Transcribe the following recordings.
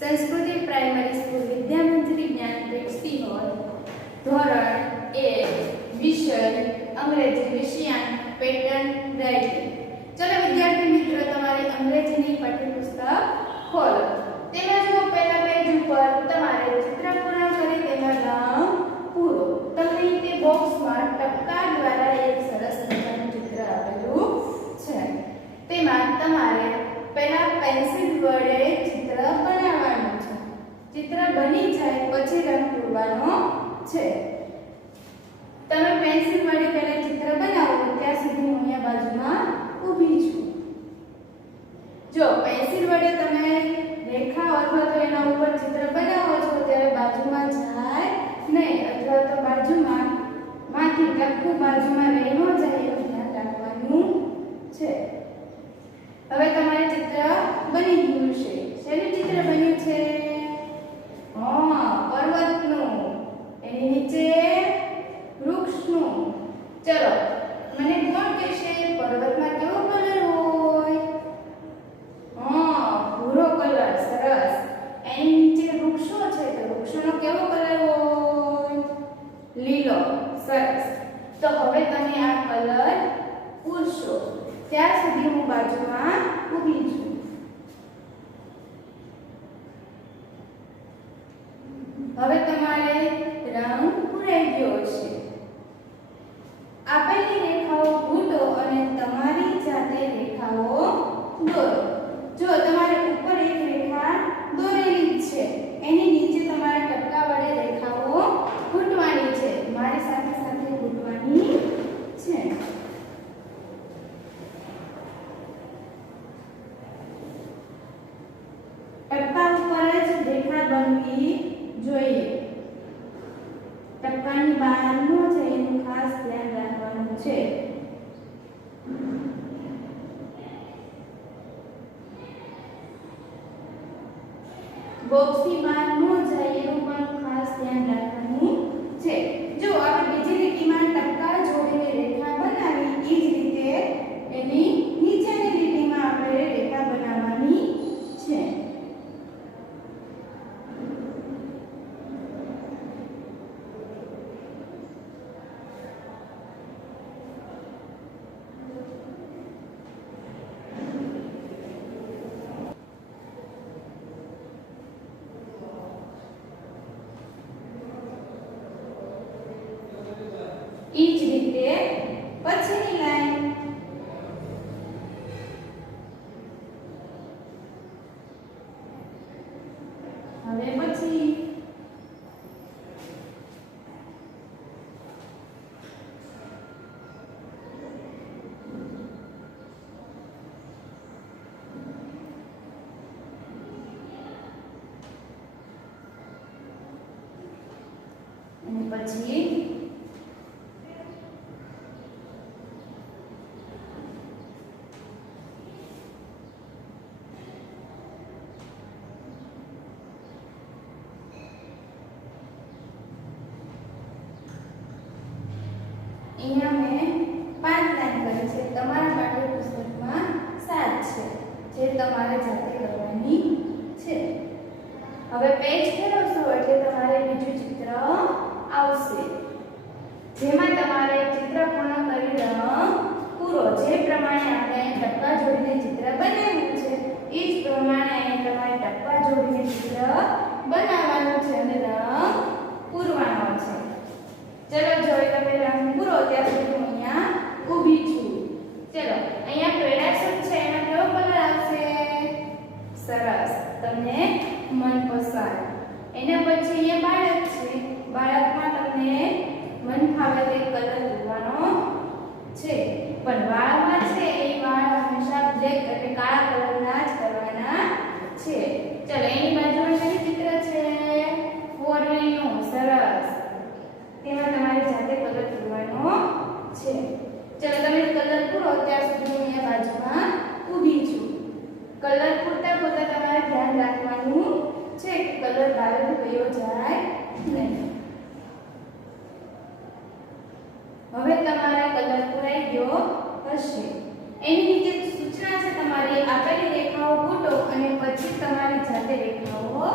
સંસ્કૃતિ primary school વિદ્યામંત્રી Jnanpith Sihor ધોરણ 1 વિષય અંગ્રેજી વિષયાંક પેટર્ન રાઇટિંગ। ચલો વિદ્યાર્થી મિત્રો તમારી અંગ્રેજીની પાઠ્યપુસ્તક ખોલો। તેમાં જો પહેલા પેજ ઉપર તમારે ચિત્ર પૂર્ણ કરી તેમાં નામ પૂરો। તમને તે બોક્સમાં ટપકા દ્વારા એક સરસ મજાનું ચિત્ર આપેલું છે। તેમાં તમારે પહેલા પેન્સિલ વડે ચિત્ર બનાવવાનું છે। ચિત્ર બની જાય પછી રંગ પૂરવાનો છે। તમે પેન્સિલ વડે પહેલા ચિત્ર બનાવો ત્યાં સુધી હું અહીંયા બાજુમાં ઊભી છું। જો પેન્સિલ વડે તમે રેખા અથવા તો એના ઉપર ચિત્ર બનાવો છો ત્યારે બાજુમાં જાય નહીં અથવા તો બાજુમાં માંથી ટપકું બાજુમાં રહી ન જાય એવું ધ્યાન રાખવાનું છે। હવે તમારે ચિત્ર બની ગયું છે। શેનું ચિત્ર બન્યું છે? પર્વતનું, એની નીચે વૃક્ષનું। ચલો મને કોણ કહેશે પર્વતમાં કેવો કલર હોય? ભૂરો કલર, સરસ। એની નીચે વૃક્ષો છે તો વૃક્ષોનો કેવો કલર હોય? લીલો, સરસ। તો હવે તમે આ કલર પૂરશો ત્યાં સુધી હું બાજુમાં ઊભી છું। હવે તમારે રંગ પૂરાઈ ગયો છે। આપેલી રેખાઓ ઘૂંટો અને તમારી જાતે રેખાઓ દોરો। જો તમારે ઉપર એક રેખા દોરેલી છે એની નીચે તમારે ટપકા વડે રેખાઓ ઘૂંટવાની છે। મારી સાથે સાથે ઘૂંટવાની છે। ટપકા ઉપર જ રેખા બનવી જોઈએ। ટપકાની બહાર ન જાય એનું ખાસ ધ્યાન રાખવાનું છે। બોક્સની બહાર ન જાય એનું પણ ખાસ ધ્યાન રાખવાનું છે। જો આપણે બીજી લીટીમાં ટપકા જોડીને રેખા બનાવી એ જ રીતે એની નીચેની લીટીમાં આપણે રેખા બનાવવાની છે। એ જ રીતે પછીની લાઈન હવે પછી અને પછી અહીંયા મેં 5 લાઈન કરી છે। તમારા પાઠ્યપુસ્તકમાં 7 છે જે તમારે જાતે કરવાની છે। હવે પેજ ફેરવશો એટલે તમારે બીજું ચિત્ર આવશે જેમાં તમારે ચિત્ર પૂર્ણ કરી રંગ પૂરો। જે પ્રમાણે આપણે ટપકા જોડીને ચિત્ર બનાવ્યું છે એ જ પ્રમાણે અહીં તમારે ટપકા જોડીને ચિત્ર બનાવવાનું છે અને રંગ પૂરવાનો છે। ચલો જોઈ તમે રંગ પૂરો ત્યાં સુધી હું અહીંયા ઊભી છું। ચલો અહીંયા પેડાશક છે એમાં કેવો કલર આવશે? સરસ, તમને મનપસંદ। એના પછી અહીંયા બાળક છે, બાળકમાં તમને મન ફાવે તે કલર પૂરવાનો છે। પણ વાળમાં છે એ વાળ હંમેશા બ્લેક એટલે કાળા કલરના જ કરવાના છે। ચલો એની બાજુમાં કયું ચિત્ર છે? ફોર વ્હીલનું, સરસ। તેમાં તમારે જાતે કલર પૂરવાનો છે। ચલો તમે કલર પૂરો ત્યાં સુધી હું અહીંયા બાજુમાં ઊભી છું। કલર પૂરતા પૂરતા તમારે ધ્યાન રાખવાનું છે કે કલર બહાર ગયો જાય નહીં। હવે તમારે કલર પૂરાઈ ગયો હશે। એની નીચે સૂચના છે તમારી આપેલી રેખાઓ ઘૂંટો અને પછી તમારી જાતે રેખાઓ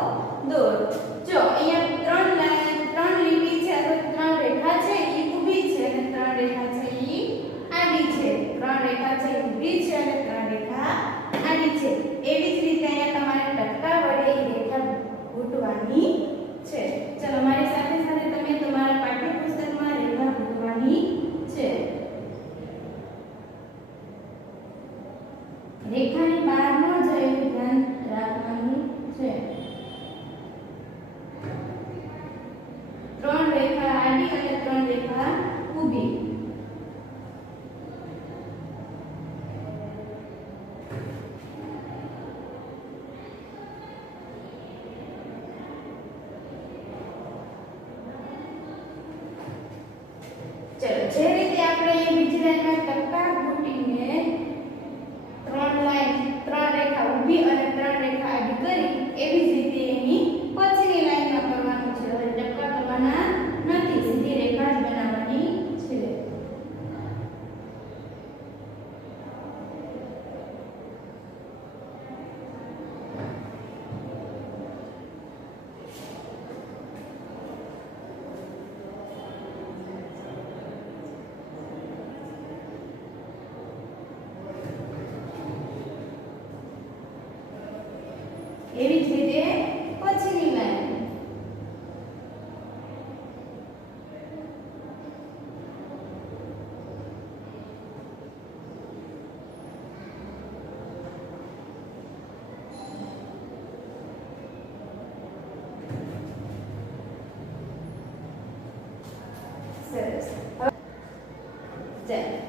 લાઈનમાં ટપકા ઘૂંટીને ત્રણ રેખા ઊભી અને ત્રણ રેખા આડી કરી એવી જ રીતે એની પછીની લાઈનમાં કરવાનું છે. હવે ટપકા કરવાના નથી, સીધી રેખા જ બનાવવાની છે. એવી જ રીતે પછીની લાઈન સરસ.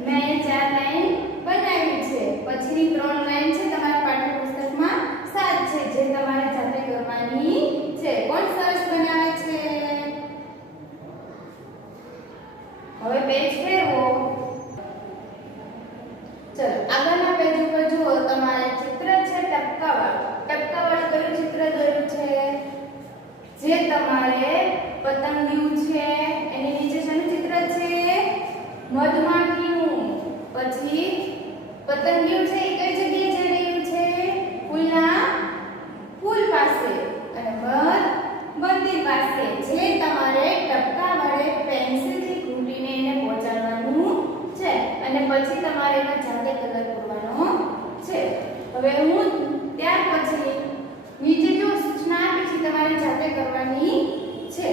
મેં 4 લાઈન બનાવી છે. પછીની 3 લાઈન છે તમારા પાઠ્યપુસ્તકમાં 7 છે જે તમારે જાતે કરવાની છે. કોણ સરસ બનાવે છે? હવે પેજ ફેરવો. ચલો આગળના પેજ ઉપર જુઓ. તમારે ચિત્ર છે ટપકાવાળું. ટપકાવાળું કયું ચિત્ર દોર્યું છે? જે તમારે પતંગિયું છે એની નીચે શેનું ચિત્ર છે? મધમાખીનું. પછી પતંગિયું છે એ કઈ જગ્યાએ જઈ રહ્યું છે? ફૂલના ફૂલ પાસે અને મંદિર પાસે. જે તમારે ટપકા વડે પેન્સિલથી ઘૂંટીને એને પહોંચાડવાનું છે અને પછી તમારે એમાં જાતે કલર કરવાનો છે. હવે હું ત્યાર પછી નીચે જો સૂચના આપી છે તમારે જાતે કરવાની છે.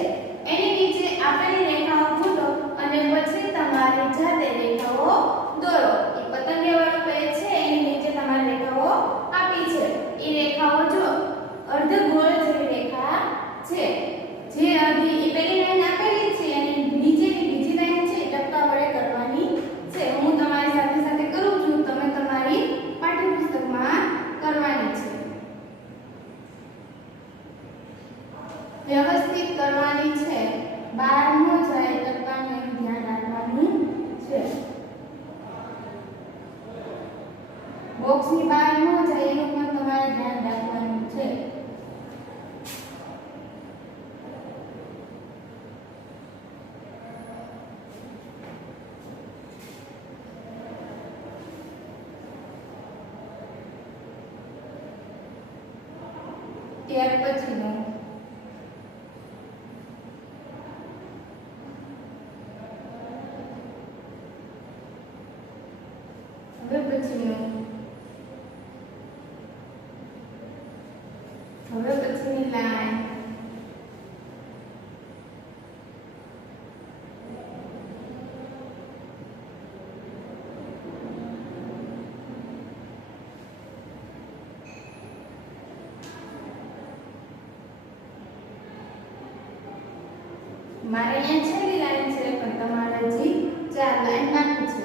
એની નીચે આપેલી રેખાઓ ઘૂંટો અને પછી તમારે જાતે રેખાઓ દોરો. એ પતંગિયાવાળો પેજ છે એની નીચે તમારે રેખાઓ આપી છે. એ રેખાઓ જો અર્ધ ગોળ જેવી રેખા છે. જે અડધી એ પેલી લાઈન આપેલી છે અને નીચેની બીજી લાઈન છે ટપકા વડે કરવાની છે. હું તમારી સાથે સાથે કરું છું, તમે તમારી પાઠ્યપુસ્તકમાં કરવાની છે. વ્યવસ્થિત કરવાની છે. બહાર ન જાય ટપકાનું એનું ધ્યાન રાખવાનું છે. બોક્સની બહાર ન જાય એનું પણ તમારે ધ્યાન રાખવાનું છે. ત્યાર પછીનું હવે પછીની લાઈન મારે અહીંયા છેલ્લી લાઈન છે પણ તમારે હજી 4 લાઈન બાકી છે.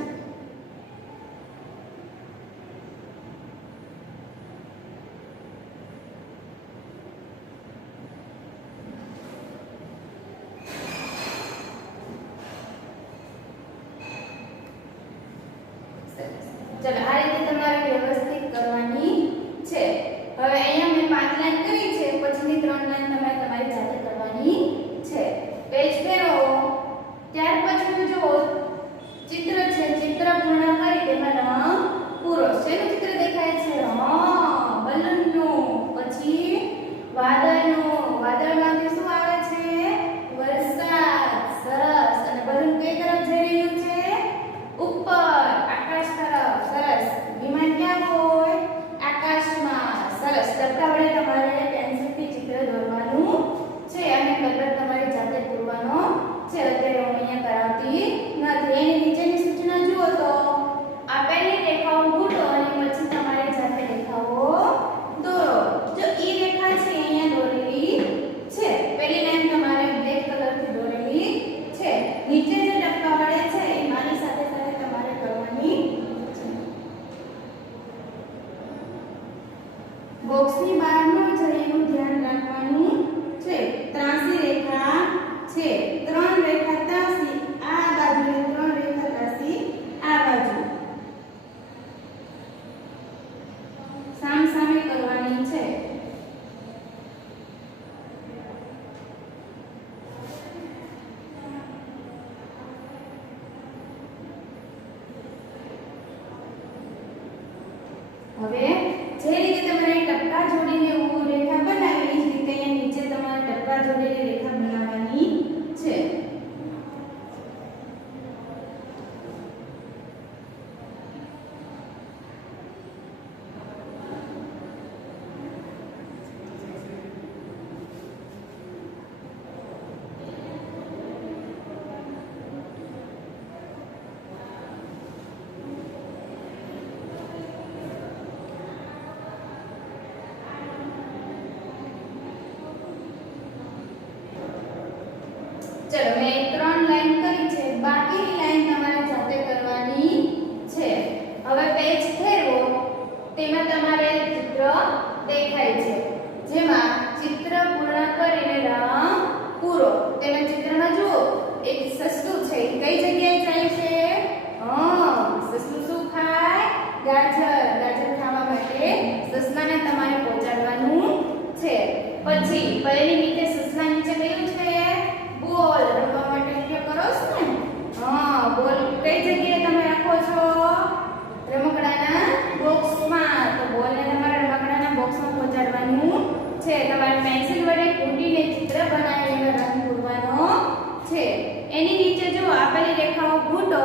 ચલો આ રીતે તમારે વ્યવસ્થિત કરવાની છે. હવે અહીંયા મેં 5 લાઈન કરી છે. પછીની 3 લાઈન તમારે તમારી જાતે કરવાની છે. પેજ ફેરવો. ત્યાર પછી જો ચિત્ર છે, ચિત્ર પૂર્ણ કરી તેમાં રંગ પૂરો. શેનું ચિત્ર દેખાય છે? બલૂનનું. પછી વાદળનું. વાદળમાંથી શું આવે છે? વરસાદ. સરસ. અને બલૂન કઈ તરફ જઈ રહ્યું છે? ઉપર આકાશ તરફ. સરસ. વિમાન ક્યાં હોય? આકાશમાં. સરસ. ટપકા વડે તમારે પેન્સિલથી ચિત્ર દોરવાનું છે અને કલર તમારી જાતે પૂરવાનો છે. અત્યારે હું અહીંયા કરાવતી નથી. એની નીચેની સૂચના જુઓ તો આપેલી રેખાઓ ઘૂંટો અને પછી તમારે જાતે રેખાઓ દોરો. જો ઈ રેખા છે અહીંયા દોરેલી છે. પેલી લાઈન તમારે બ્લેક કલરથી દોરેલી છે. નીચે જે ટપકા વડે છે એ મારી સાથે સાથે તમારે કરવાની છે. બોક્સની બહાર ન જાય એનું ધ્યાન રાખવાનું છે. ત્રાસી રેખા છે. 3 રેખા ત્રાસી આ બાજુ, 3 રેખા ત્રાસી આ બાજુ. ટપકા જોડેલી રેખા બનાવવાની છે. ચલો મેં 3 લાઈન કરી છે, બાકીની લાઈન તમારે જાતે કરવાની છે. હવે પેજ ફેરવો, તેમાં તમારે ચિત્ર દેખાય છે, જેમાં ચિત્ર પૂર્ણ કરીને રંગ પૂરો. તેના ચિત્રમાં જુઓ એક સસલું છે, કઈ જગ્યાએ જાય છે? સસલું શું ખાય? ગાજર. ગાજર ખાવા માટે સસલાને તમારે પહોંચાડવાનું છે. પછી પહેલી નીચે સસલા નીચે કયું છે? બોલ. રમવા માટે ઉપયોગ કરો છો ને? બોલ કઈ જગ્યાએ તમે રાખો છો? રમકડાના બોક્સમાં. તો બોલને તમારે રમકડાના બોક્સમાં પહોંચાડવાનું છે. તમારે પેન્સિલ વડે કૂટીને ચિત્ર બનાવીને રંગ પૂરવાનો છે. એની નીચે જો આપેલી રેખાઓ ઘૂંટો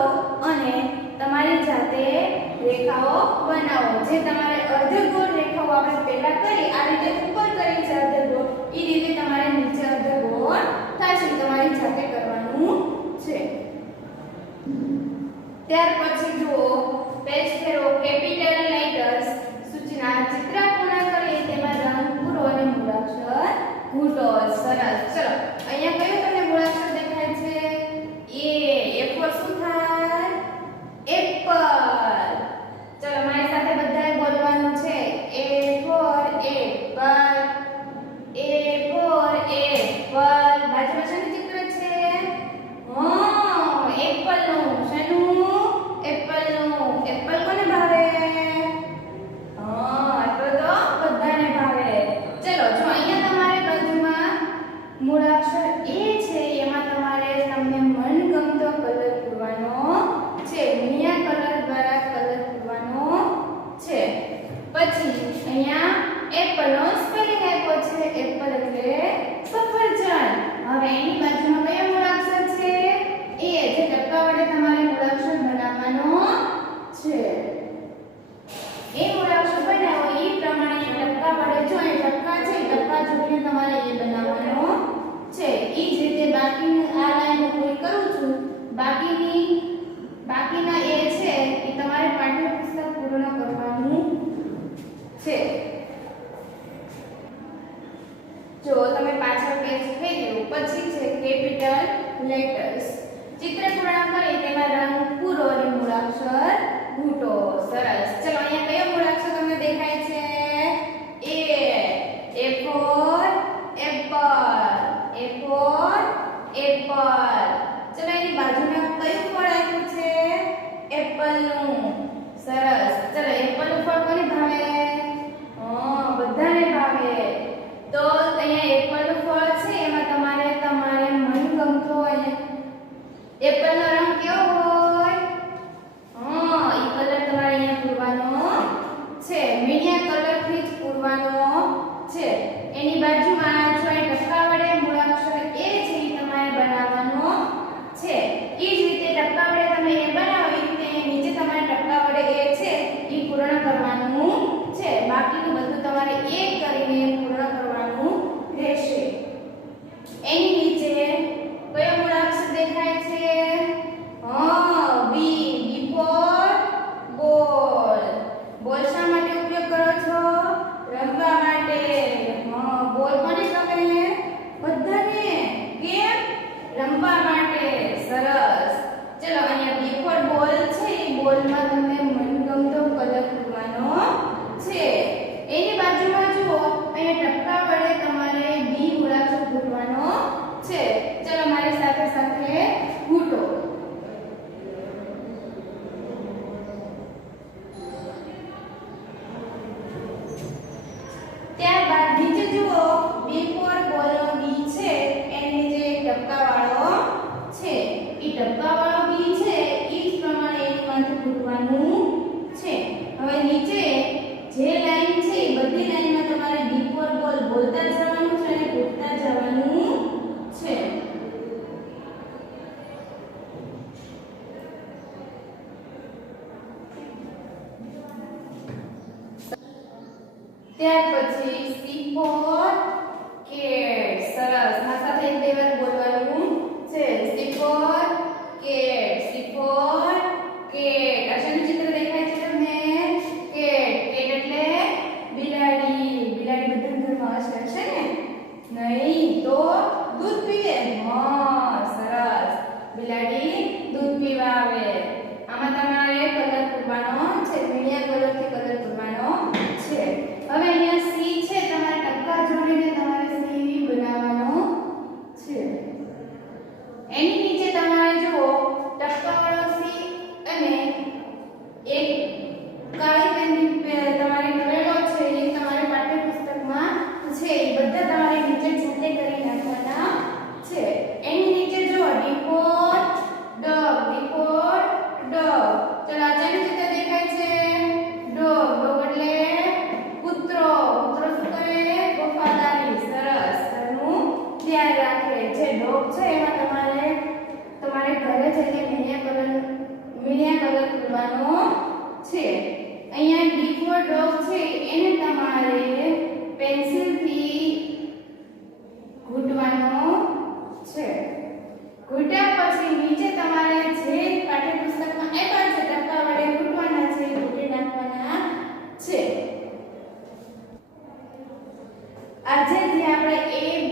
અને તમારી જાતે રેખાઓ બનાવો. જે તમારે અર્ધગોળ રેખાઓ આપણે પહેલા કરી, આ રીતે ઉપર કરી છે અર્ધગોળ, એ રીતે તમારે નીચે અર્ધગોળ થશે. તમારી જાતે કરવાનું છે. ત્યાર પછી જુઓ પેજ ફેરવો, કેપિટલ લેટર્સ સૂચના ચિત્ર પૂર્ણ કરી તેમાં રંગ પૂરો અને મૂળાક્ષર ઘૂંટો. સરસ. ચલો અહીંયા કયું તમને મૂળાક્ષર દેખાય છે? એ ફોર શું થાય? એપલ. ચલો મારી સાથે બધાએ બોલવાનું છે. A for apple. A for apple. બાજુમાં શેનું ચિત્ર છે? એપલનું. શેનું? એપલનું. એપલ કોને ભાવે? એપલ તો બધાને ભાવે. ચલો જો અહીંયા તમારે બાજુમાં મૂળાક્ષર એ છે, એમાં તમારે તમને મનગમતો કલર પૂરવાનો છે. મીડિયા કલર દ્વારા કલર પૂરવાનો છે. પછી અહીંયા એપલનો સ્પેલિંગ આપ્યો છે. એપલ એટલે સફરજન. હવે એની બાજુમાં કયો મૂળાક્ષર છે? એ. જે ટપકા વડે તમારે મૂળાક્ષર બનાવવાનો છે. એ મૂળાક્ષર બનાવો એ પ્રમાણે ટપકા વડે જો એ ટપકા છે, ટપકા જોડીને તમારે એ બનાવવાનો છે. એ જ રીતે બાકીની આ લાઈન પૂરી કરું છું. બાકીના એ છે એ તમારે પાઠ્યપુસ્તક પૂર્ણ કરવાનું છે. જો તમે પાછળ પેજ ફેરવ્યું, પછી છે કેપિટલ લેટર્સ. ચિત્ર પૂર્ણ કરી તેમાં રંગ પૂરો અને મૂળાક્ષર ઘૂંટો. સરસ. ચલો અહીંયા કયો મૂળાક્ષર તમને દેખાય છે? A for apple. A for apple. ચલો એની બાજુમાં કયું ફળ આવ્યું છે? એપલનું. સરસ. ચલો એપલનું ફળ કોને ભાવે? બધાને ભાવે. તો અહીંયા એપલનું ફળ છે, એમાં તમારે મનગમતો હોય એપલનો રંગ કેવો હોય? એ કલર તમારે અહીંયા પૂરવાનો છે. મીડિયા કલર પછી C for cat. સરસ. મારા સાથે એક બે વાર બોલવાનું છે. C for cat. C for cat. આ શેનું ચિત્ર દેખાય છે તમને? cat. cat એટલે બિલાડી. બિલાડી બધા ઘરમાં હશે છે ને? નહીં તો દૂધ પીવે. હા સરસ. બિલાડી દૂધ પીવા આવે. આમાં તમારે કલર પૂરવાનો છે. મીડિયા કલરથી કલર પૂરવાનો છે. હવે અહીંયા સી છે, તમારે ટક્કા જોડીને તમારે સી બનાવવાનો છે. એની નીચે તમારે જુઓ ટક્કાવાળો સી અને એક કાળી પેન તમારે કરેલો છે. એ તમારે પાઠ્યપુસ્તકમાં છે. એ બધા તમારે નીચે જાતે કરી નાખવાના છે. એની નીચે જુઓ D four dog. D four dog. ચલો આ જેનું ચિત્ર દેખાય છે? ડોગ. ડોગ એટલે કૂતરો. કૂતરો શું કરે? વફાદારી. સરસ. ઘરનું ધ્યાન રાખે. જે ડોગ છે એમાં તમારે ઘરે જઈને મીડિયા કલર પૂરવાનો છે. અહીંયા ડી ફોર ડોગ છે એને તમારે પેન્સિલથી ઘૂંટવાનો છે. ઘૂંટ્યા પછી નીચે તમારે જે પાઠ્યપુસ્તકમાં આપ્યા છે ટક્કા વડે ઘૂંટવાના છે, ઘૂંટી નાખવાના છે. આજે જે આપણે A